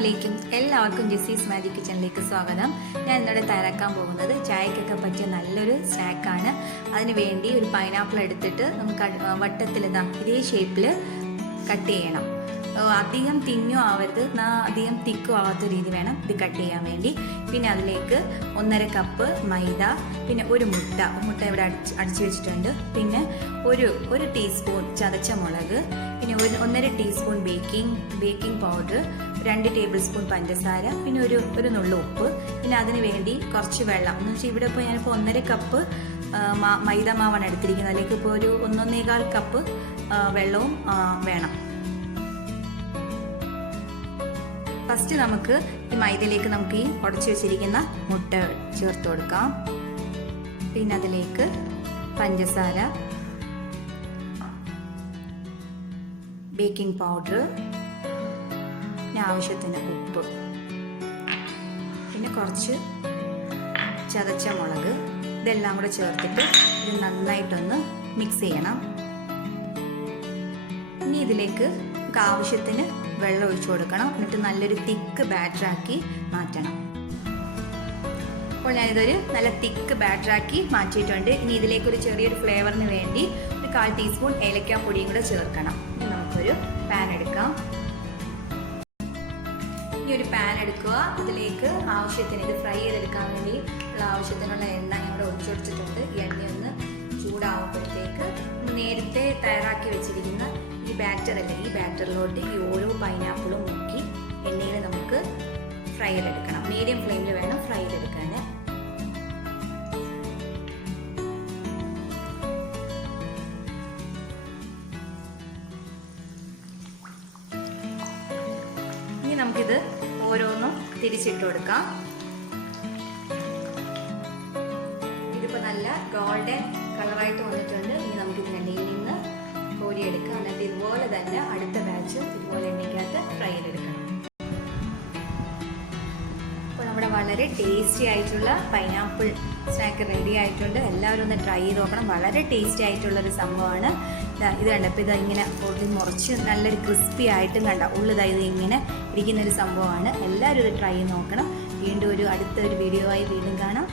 അസ്സലാമലൈക്കും. എല്ലാവർക്കും ജസീസ് മാജിക് കിച്ചണിലേക്ക് സ്വാഗതം. ഞാൻ ഇന്നിവിടെ തയ്യാറാക്കാൻ പോകുന്നത് ചായക്കൊക്കെ പറ്റിയ നല്ലൊരു സ്നാക്കാണ്. അതിന് വേണ്ടി ഒരു പൈനാപ്പിൾ എടുത്തിട്ട് നമുക്ക് വട്ടത്തിൽ ഇതേ ഷേപ്പിൽ കട്ട് ചെയ്യണം. അധികം തിന്നോ ആവരുത്, അധികം തിക്കോ ആവാത്ത രീതി വേണം ഇത് കട്ട് ചെയ്യാൻ വേണ്ടി. പിന്നെ അതിലേക്ക് 1.5 കപ്പ് മൈദ, പിന്നെ ഒരു മുട്ട ഇവിടെ അടിച്ചു വെച്ചിട്ടുണ്ട്. പിന്നെ ഒരു ടീസ്പൂൺ ചതച്ച മുളക്, പിന്നെ 1.5 teaspoon baking powder, 2 table spoon പഞ്ചസാര, പിന്നെ ഒരു നുള്ളു ഉപ്പ്. പിന്നെ അതിന് വേണ്ടി കുറച്ച് വെള്ളം എന്ന് വെച്ചാൽ ഇവിടെ ഇപ്പോൾ ഞാനിപ്പോൾ 1.5 കപ്പ് മൈദ മാവാണ് എടുത്തിരിക്കുന്നത്. അതിലേക്ക് ഇപ്പോൾ ഒരു 1.25 കപ്പ് വെള്ളവും വേണം. ഫസ്റ്റ് നമുക്ക് ഈ മൈദയിലേക്ക് നമുക്ക് ഈ ഉടച്ചു വെച്ചിരിക്കുന്ന മുട്ട ചേർത്ത് കൊടുക്കാം. പിന്നെ അതിലേക്ക് പഞ്ചസാര, ബേക്കിംഗ് പൗഡർ, പിന്നെ ആവശ്യത്തിന് ഉപ്പ്, പിന്നെ കുറച്ച് ചതച്ച മുളക്, ഇതെല്ലാം കൂടെ ചേർത്തിട്ട് ഇത് നന്നായിട്ടൊന്ന് മിക്സ് ചെയ്യണം. ഇനി ഇതിലേക്ക് നമുക്ക് ആവശ്യത്തിന് വെള്ളം ഒഴിച്ചു കൊടുക്കണം. എന്നിട്ട് നല്ലൊരു തിക്ക് ബാറ്ററാക്കി മാറ്റണം. അപ്പോൾ ഞാനിതൊരു നല്ല തിക്ക് ബാറ്ററാക്കി മാറ്റിയിട്ടുണ്ട്. ഇനി ഇതിലേക്ക് ഒരു ചെറിയൊരു ഫ്ലേവറിന് വേണ്ടി ഒരു 1/4 ടീസ്പൂൺ ഏലക്കാപ്പൊടിയും കൂടെ ചേർക്കണം. നമുക്കൊരു പാൻ എടുക്കാം. ഇനി ഒരു പാൻ എടുക്കുക. അതിലേക്ക് ആവശ്യത്തിന് ഇത് ഫ്രൈ ചെയ്തെടുക്കാൻ വേണ്ടി ആവശ്യത്തിനുള്ള എണ്ണ ഞങ്ങൾ ഒഴിച്ചൊടിച്ചിട്ടുണ്ട്. ഈ എണ്ണയൊന്ന് ചൂടാവുമ്പോഴത്തേക്ക് നേരത്തെ തയ്യാറാക്കി വെച്ചിരിക്കുന്ന ഈ ബാറ്ററല്ലേ, ഈ ബാറ്ററിലോട്ട് ഈ ഓരോ പൈനാപ്പിളും മുക്കി എണ്ണയിൽ നമുക്ക് ഫ്രൈ ചെയ്തെടുക്കണം. മീഡിയം ഫ്ലെയിമിൽ വേണം ഫ്രൈ ചെയ്തെടുക്കാൻ. ഇനി നമുക്കിത് ഓരോന്നും തിരിച്ചിട്ട് കൊടുക്കാം. ഇതിപ്പോൾ നല്ല ഗോൾഡൻ കളറായിട്ട് വന്നിട്ടുണ്ട്. ഇനി നമുക്കിത് എണ്ണയിൽ നിന്ന് കോരിയെടുക്കാം. എന്നിട്ട് ഇതുപോലെ തന്നെ അടുത്ത ബാച്ച് ഇതുപോലെ എണ്ണയ്ക്കകത്ത് ഫ്രൈ ചെയ്തെടുക്കണം. അപ്പോൾ നമ്മുടെ വളരെ ടേസ്റ്റി ആയിട്ടുള്ള പൈനാപ്പിൾ സ്നാക്ക് റെഡി ആയിട്ടുണ്ട്. എല്ലാവരും ഒന്ന് ട്രൈ ചെയ്ത് നോക്കണം. വളരെ ടേസ്റ്റി ആയിട്ടുള്ളൊരു സംഭവമാണ്. ഇത് കണ്ടപ്പോൾ ഇത് ഇങ്ങനെ മുറിച്ച് നല്ലൊരു ക്രിസ്പി ആയിട്ടും ഉള്ളിൽ ഇത് ഇങ്ങനെ ഇരിക്കുന്നൊരു സംഭവമാണ്. എല്ലാവരും ഇത് ട്രൈ ചെയ്ത് നോക്കണം. വീണ്ടും അടുത്തൊരു വീഡിയോ ആയി വീണ്ടും കാണാം.